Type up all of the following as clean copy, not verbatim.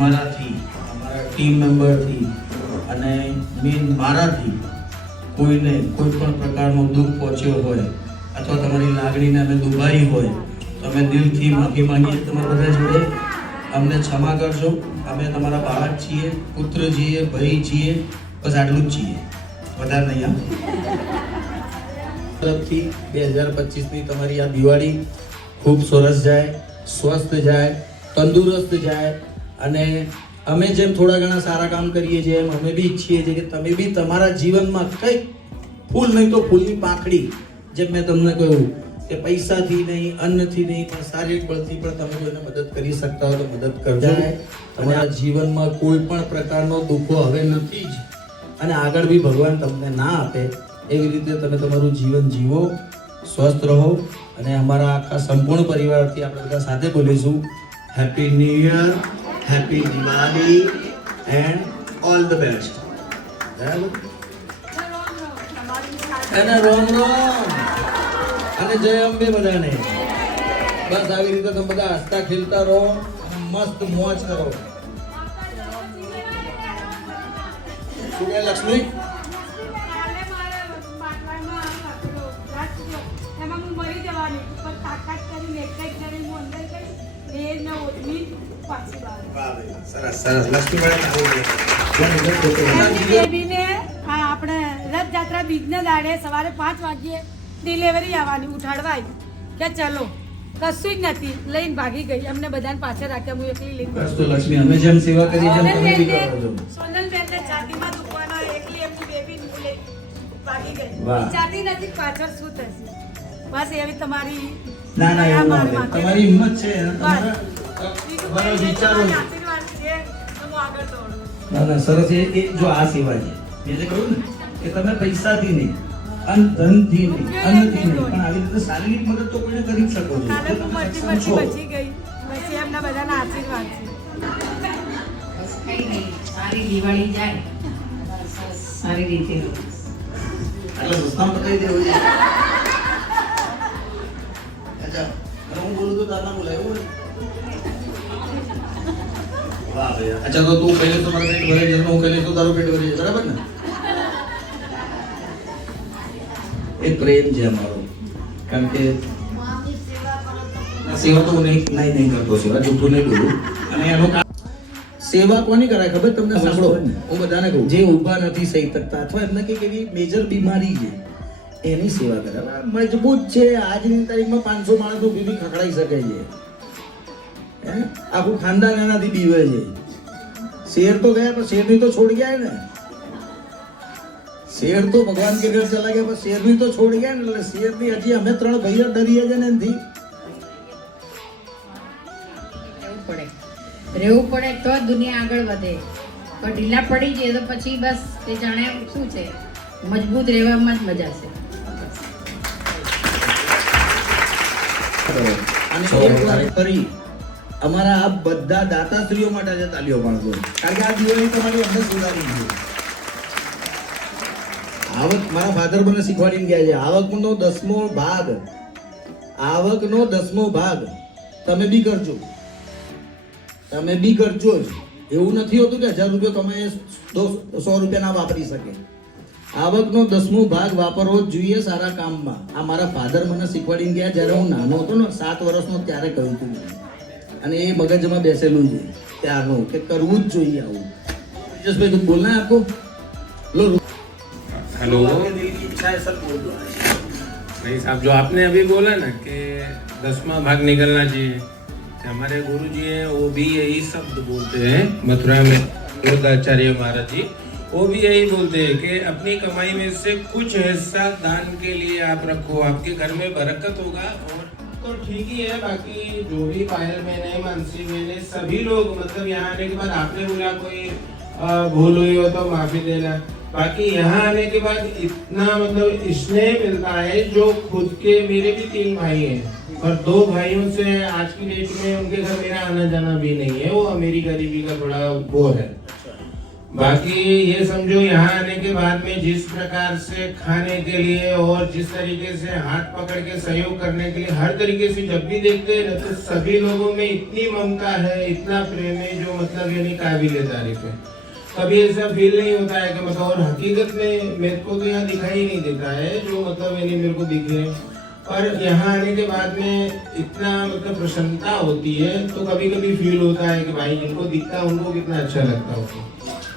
અમારાથી, અમારા ટીમ મેમ્બરથી અને મેન મારાથી કોઈને કોઈ પણ પ્રકારનું દુઃખ પહોંચ્યો હોય અથવા તમારી લાગણીને અમે દુભાઈ હોય તો અમે દિલથી માફી માંગીએ તમારા બધા જોડે. અમને ક્ષમા કરજો. અમે તમારા બાળક છીએ, પુત્ર છીએ, ભાઈ છીએ, બસ આટલું જ છીએ, વધારે નહીં. તરફથી 2025ની તમારી આ દિવાળી ખૂબ સરસ જાય, સ્વસ્થ જાય, તંદુરસ્ત જાય. અને અમે જેમ થોડા ઘણા સારા કામ કરીએ છીએ એમ અમે બી ઈચ્છીએ છીએ કે તમે બી તમારા જીવનમાં કંઈક ફૂલ નહીં તો ફૂલની પાંખડી, જેમ મેં તમને કહ્યું કે પૈસાથી નહીં, અન્નથી નહીં, પણ શારીરિક બળથી પણ તમે કોઈને મદદ કરી શકતા હો તો મદદ કરજો. તમારા જીવનમાં કોઈ પણ પ્રકારનો દુઃખો હવે નથી જ, અને આગળ બી ભગવાન તમને ના આપે એવી રીતે તમે તમારું જીવન જીવો, સ્વસ્થ રહો. અને અમારા આખા સંપૂર્ણ પરિવારથી આપણે બધા સાથે બોલીશું happy new year, happy Diwali and all the best. બરાબર? અને રોમ રોમ અને જય અંબે બધાને. બસ આવી રીતે તમે બધા હસતા ખેલતા રહો અને મસ્ત મોજ કરો. લક્ષ્મી આપણે રથયાત્રા બીજને દાડે સવારે 5 વાગ્યે ડિલિવરી આવવાની, ઉઠાડવા આવી કે ચલો, કશું જ નથી, લઈને ભાગી ગઈ. અમને બધાને પાછળ રાખ્યા, હું એકલી લઈને. બસ તો લક્ષ્મી અમે જેમ સેવા કરી જેમ તમે બી કરો છો. સોનલબેનને છાતીમાં દુખવાનો, એકલી એમની બેબી લઈને ભાગી ગઈ. વાહ. છાતી નથી, પાછળ શું થશે? બસ એવી તમારી ના ના એવું મારા નથી. માટે. તમારી હિંમત છે અને બસ. તમારા બીજું તમારા કંઈ નહીં, વિચારો તમારી છે. આશીર્વાદ છે તો હું આગળ દોડું. ના ના સરસ. એ જો આ સેવા છે એટલે કહ્યું ને કે તમે પૈસાથી નહીં, ધનથી નહીં, અન્નથી નહીં, પણ આવી રીતે શારીરિક મદદ તો કોઈને કરી જ શકો છો. કાલે હું તમે મરજી સક્ષમ છો. બચી ગઈ. પછી એમના બધાના આશીર્વાદ છે. બસ કઈ નહીં, સારી દિવાળી જાય, સારી રીતે એટલે રસ્તામાં બતાવી દેવું છે. અચ્છા, અને હું બોલું તો તારા બોલાયું ને. વાહ ભાઈ. અચ્છા તો તું પહેલે તો મારું પેટ ભરે છે, હું પહેલે તો તારું પેટ ભરે છે, બરાબર ને? એ પ્રેમ છે અમારો. કારણ કે સેવા તો હું નહીં કરતો, સેવા જૂઠું નહીં બોલું. અને એનું સેવા કોની કરાય ખબર તમને? સાંભળો, હું બધાને કહું, જે ઊભા નથી સહી શકતા અથવા એમને કંઈક એવી મેજર બીમારી છે એની સેવા કરાવે. મજબૂત છે, આજની તારીખમાં 500 માણસ તો બીબી ખખડાઈ શકે છે. આખું ખાનદાન એનાથી બીવે છે. શેર તો ગયા પણ શેરની તો છોડ ગયા ને. શેર તો ભગવાન કે ઘર ચલા ગયા પણ શેરની તો છોડ ગયા ને. એટલે શેરની હજી અમે 3 ભાઈઓ ડરીએ છે ને એનાથી. રહેવું પડે તો જ દુનિયા આગળ વધે. પણ ઢીલા પડી જાય તો પછી બસ તે જાણે શું છે, મજબૂત રહેવામાં જ મજા છે. અને એક વાર ફરી અમારા આ બધા દાતાશ્રીઓ માટે આજે તાલીઓ પાડજો. કારણ કે આ દિવાળી તમારી અમને સુધારી છે. આવક મારા ફાધર મને શીખવાડીને ગયા છે, આવકનો 10મો ભાગ, આવકનો 10મો ભાગ તમે બી કરજો. તમે બી કરજો જ. એવું નથી હોતું કે 1000 રૂપિયા કમાય 100 રૂપિયા ના વાપરી શકે. આવકનો 10મો ભાગ વાપરવો જ જોઈએ સારા કામમાં. આ મારા ફાધર મને શીખવાડીને ગયા જ્યારે હું નાનો હતો ને, 7 વર્ષનો, ત્યારે કહ્યું હતું. અને એ મગજમાં બેસેલું છે ત્યારનું કે કરવું જ જોઈએ આવું. જસભાઈ તું બોલના આપકો. લો हेलो इच्छा है सर बोल दो. नहीं साहब, जो आपने अभी बोला ना कि 10वां भाग निकलना चाहिए, हमारे गुरु जी हैं वो भी यही शब्द बोलते हैं. मथुरा में योगाचार्य महाराज जी वो भी यही बोलते हैं कि अपनी कमाई में से कुछ हिस्सा दान के लिए आप रखो, आपके घर में बरकत होगा. और तो ठीक ही है, बाकी जो भी पायल मैंने, मानसी मैंने, सभी लोग मतलब यहाँ आने के बाद आपने बोला कोई भूल हुई हो तो माफी देना. बाकी यहाँ आने के बाद इतना मतलब स्नेह मिलता है जो खुद के, मेरे भी 3 भाई हैं और 2 भाइयों से आज की डेट में उनके घर मेरा आना जाना भी नहीं है. वो मेरी गरीबी का थोड़ा वो है. बाकी ये समझो यहाँ आने के बाद में जिस प्रकार से खाने के लिए और जिस तरीके से हाथ पकड़ के सहयोग करने के लिए हर तरीके से जब भी देखते हैं ना तो सभी लोगों में इतनी ममता है, इतना प्रेम है जो मतलब यानी काबिल तारीफ है। कभी ऐसा फील नहीं होता है कि मतलब, और हकीकत में मेरे को तो यहाँ दिखाई नहीं देता है जो मतलब यानी मेरे को दिखे, पर यहाँ आने के बाद में इतना मतलब प्रसन्नता होती है तो कभी कभी फील होता है कि भाई जिनको दिखता है उनको कितना अच्छा लगता होगा।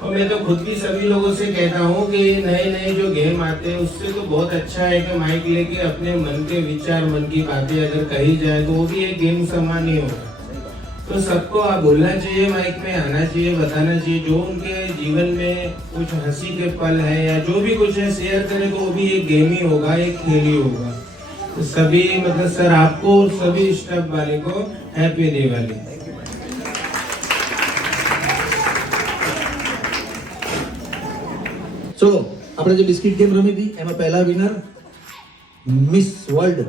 और मैं तो खुद भी सभी लोगों से कहता हूँ कि नए नए जो गेम आते हैं उससे तो बहुत अच्छा है कि माइक लेके अपने मन के विचार, मन की बातें अगर कही जाए तो वो भी एक गेम समान ही होगा। तो सबको आप बोलना चाहिए, माइक में आना चाहिए, बताना चाहिए जो उनके जीवन में कुछ हंसी के पल है या जो भी कुछ है शेयर करें, तो वो भी एक गेम ही होगा, एक खेल ही होगा। तो सभी मतलब सर आपको और सभी स्टाफ वाले को हैप्पी दिवाली। ચલો આપણે જે બિસ્કિટ ગેમ રમી હતી એમાં પહેલા winner miss world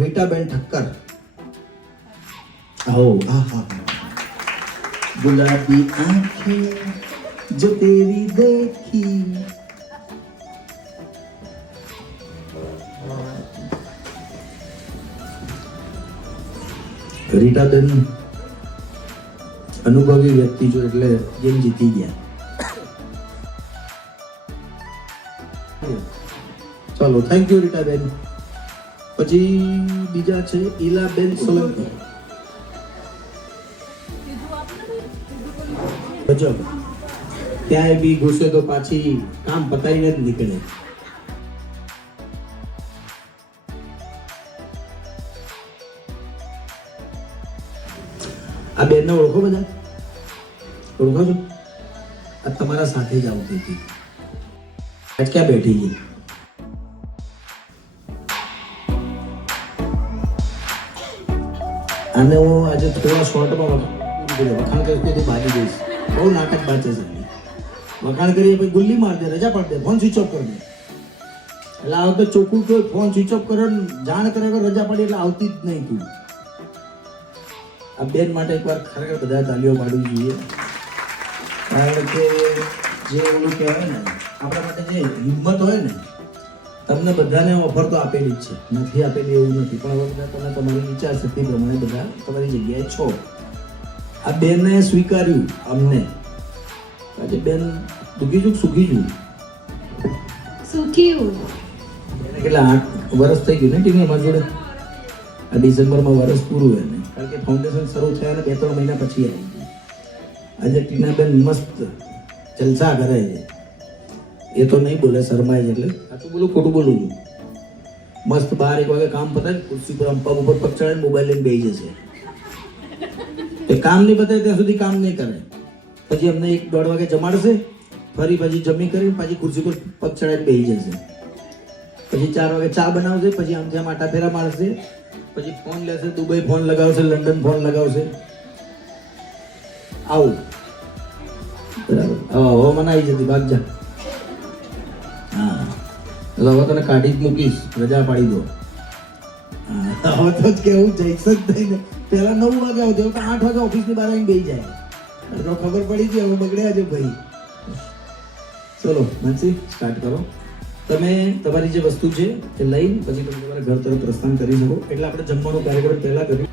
Ritaben Thakkar. आओ आहा गुलाबी आंखें जो तेरी देखी રીટાબેન અનુભવી વ્યક્તિ જો એટલે ગેમ જીતી ગયા. ચાલો થેન્ક યુ રીટાબેન. પછી બીજા છે ઈલાબેન સોલંકી. ગજબ, ક્યાંય બી ઘૂસે તો પાછી કામ પતાઈને જ નીકળે. આ બેનને ઓળખો બધા? ઓળખો છો? આ તમારા સાથે જ આવતી હતી. આજ ક્યાં બેઠી ગઈ? અને હું આજે થોડા શોર્ટમાં વખાણ કરતી હતી, ભાગી જઈશ. બહુ નાટક બાચે છે. વખાણ કરીએ પછી ગુલ્લી માર દે, રજા પાડ દે, ફોન સ્વિચ ઓફ કરી દે. એટલે આ વખતે ચોખ્ખું તો ફોન સ્વિચ ઓફ કરે, જાણ કરે કે રજા પાડી એટલે આવતી જ નહીં તું. આ બેન માટે એકવાર ખરેખર બધા તાલીઓ પાડવી જોઈએ. કારણ કે જે ઓલું કહેવાય ને, આપણા માટે જે હિંમત હોય ને, તમને બધાને ઓફર તો આપેલી જ છે, નથી આપેલી એવું નથી, પણ હવે બધા તમે તમારી વિચાર શક્તિ પ્રમાણે બધા તમારી જગ્યાએ છો. આ બેનને સ્વીકાર્યું અમને. આજે બેન દુઃખી છું સુખી છું? સુખી એને કેટલા 8 વર્ષ થઈ ગયું ને ટીવી અમારી જોડે. આ ડિસેમ્બરમાં વર્ષ પૂરું એને, કારણ કે ફાઉન્ડેશન શરૂ થયા ને 2-3 મહિના પછી આવી ગઈ. આજે ટીનાબેન મસ્ત જલસા કરે છે. એ તો નહીં બોલે, શરમાય છે. એટલે સાચું બોલું ખોટું બોલું છું? મસ્ત 12-1 વાગે કામ પતાય ખુરશી પર પગ ઉપર પગ ચડાવીને મોબાઈલ લઈને બેસી જશે. એ કામ નહીં પતાય ત્યાં સુધી કામ નહીં કરે. પછી અમને 1-1.5 વાગે જમાડશે, ફરી પછી જમી કરી પાછી ખુરશી પર પગ ચડાવીને બેસી જશે. પછી 4 વાગે ચા બનાવશે, પછી આમ જેમ આટા ફેરા મારશે, પછી ફોન લેશે, દુબઈ ફોન લગાવશે, લંડન ફોન લગાવશે. આવું બરાબર. હવે મને આવી જતી ભાગ જા. હા એટલે હવે તને કાઢી જ મૂકીશ, રજા પાડી દો. હા હવે તો કેવું જઈશ જ થઈને. પહેલા 9 વાગે આવતો, હવે તો 8 વાગે ઓફિસની બહાર આવીને બેસી જાય. તો ખબર પડી ગઈ હવે બગડ્યા છે ભાઈ. ચલો માનસી સ્ટાર્ટ કરો. તમે તમારી જે વસ્તુ છે એ લઈને પછી તમે તમારા ઘર તરફ પ્રસ્થાન કરી શકો. એટલે આપણે જમવાનો કાર્યક્રમ પહેલા કર્યો.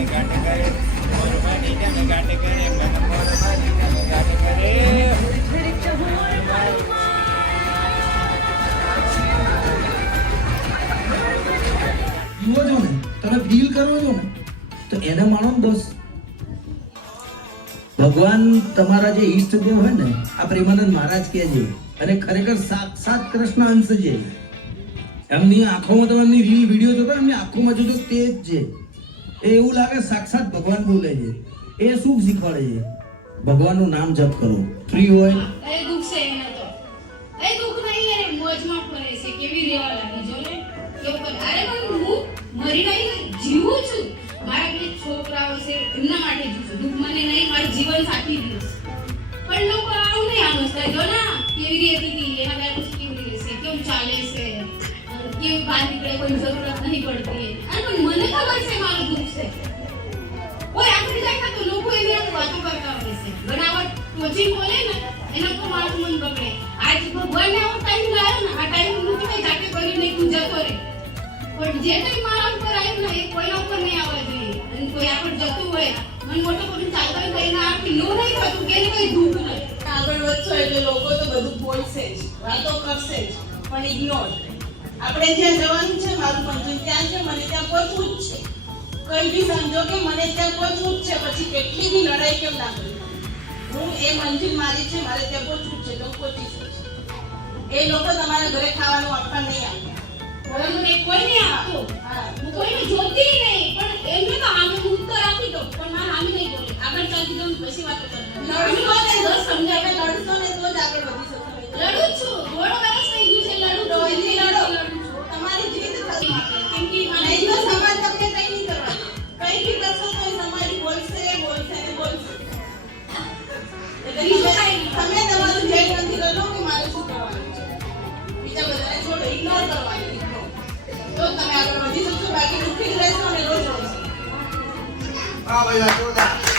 જુઓ છો ને, તમે ફીલ કરો છો ને, તો એને માનો ને બસ. ભગવાન તમારા જે ઈષ્ટદેવ હોય ને, આ પ્રેમાનંદ મહારાજ કહે છે, અને ખરેખર સાક્ષાત કૃષ્ણ અંશ છે. એમની આંખોમાં તમે એમની રીલ વિડીયો જોતો, એમની આંખોમાં જોજો તે જ છે. એ એવું લાગે સાક્ષાત ભગવાન બોલે છે. એ શું શીખવાડે છે? ભગવાનનું નામ જપ કરો. ફ્રી હોય એ દુઃખ છે એને તો. એ દુઃખ નહીં, એને મોજમાં ફરે છે. કેવી રેવા લાગી જો ને. કેવું કરે. અરે પણ હું મરી નહીં, જીવું છું. મારા બે છોકરાઓ છે, એમના માટે જીવું છું. દુઃખ મને નહીં, મારું જીવન સાથી દીધું. પણ લોકો આવું નહીં સમજતા. જો ના કેવી રહેતી હતી, એના બે કેવી રહેશે, કેવું ચાલે છે, કેવી બહાર નીકળે, કોઈ જરૂરત નહીં પડતી. અને પણ મને ખબર છે મારું દુઃખ છે. કોઈ આગળ જાય તો લોકો એની આમ વાતો કરતા હોય છે. બનાવટ ટોચી બોલે ને એના પર મારું મન બગડે. આજ ભગવાનને આવો ટાઈમ લાવ્યો ને, આ ટાઈમ નથી કઈ જાતે કરી નહીં, તું જતો રહે. પણ જે ટાઈમ મારા ઉપર આવ્યો ને, એ કોઈના ઉપર નહીં આવવા જોઈએ. અને કોઈ આગળ જતું હોય, મને મોટો કરીને ચાલતા હોય, એના આપી લો નહીં થતું કે એને કઈ દુઃખ નથી. આગળ વધશો એટલે લોકો તો બધું બોલશે જ, વાતો કરશે જ, પણ ઇગ્નોર. આપણે જ્યાં જવાનું છે, મારું મંજિલ ત્યાં છે, મને ત્યાં પહોંચવું જ છે. કઈ બી સમજો કે મને ત્યાં પહોંચવું જ છે, પછી કેટલી બી લડાઈ કેમ ના કરું, હું એ મંજિલ મારી છે, મારે ત્યાં પહોંચવું જ છે, તો પહોંચીશ જ. એ લોકો તમારા ઘરે ખાવાનું આપવા નહીં આવે. મને કોઈ નહીં આપતો. હું કોઈને જોતી નહીં, પણ એમને તો આમે હું ઉત્તર આપી દઉં, પણ મારા આમે નહીં બોલે. આગળ ચાલતી જાઉં પછી વાતો કરતા. લડશો ને તો સમજાવે, લડશો ને તો જ આગળ વધી શકશો. લડું જ છું. દોઢ વર્ષ થઈ ગયું છે લડું છું. રોજની લડો. લડું છું. તમારી જીત થતી. કેમ કે મને નહીં તો સમાજ તમને કંઈ નહીં કરવાનું. કંઈ બી કરશો તો એ સમાજ બોલશે, બોલશે ને બોલશે. એટલે તમે તમારું જેલ નથી કરો કે મારે શું કરવાનું છે. બીજા બધાને છોડો, ઇગ્નોર કરવાનું. તો તમે આગળ વધી શકશો, બાકી દુઃખી જ રહેશો અને રોજ રોજ. હા ભાઈ,